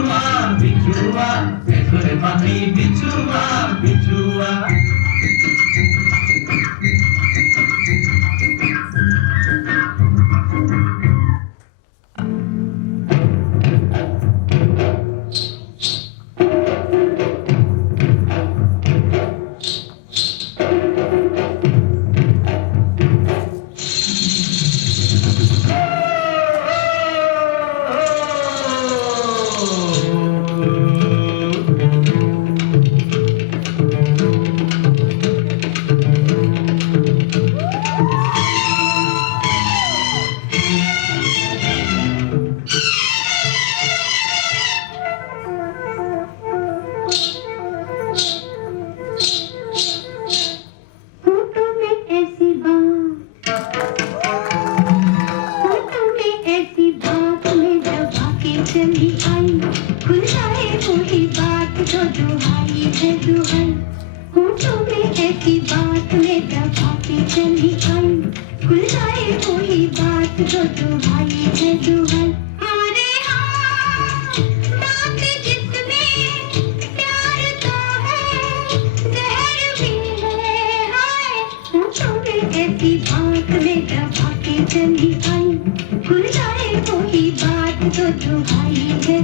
बिछुआ बिछुआ ऐसे पानी बिछुआ बिछुआ चली आई खुल जाए कोई बात तो दुहाई है दुहाई होठों में ऐसी बात में दबा के चली आई खुल जाए कोई बात तो दुहाई है दुहाई अरे हाँ बात जिसमें प्यार तो है जहर भी है हाय होठों में ऐसी बात में दबा के चली आई खुल जाए कोई बात तो दुहाई है